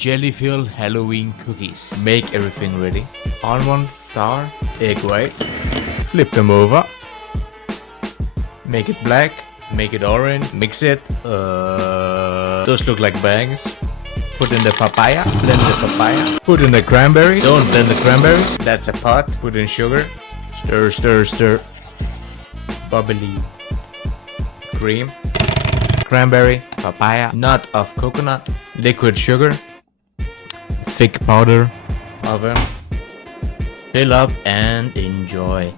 jelly-filled Halloween cookies. Make everything ready. Almond flour, egg whites, flip them over. Make it black, make it orange, mix it. Those look like bangs. Put in the papaya, blend the papaya. Put in the cranberry, don't blend the cranberry. That's a pot, put in sugar. Stir, stir, stir. Bubbly. Cream. Cranberry, papaya, nut of coconut, liquid sugar, thick powder, oven. Fill up and enjoy.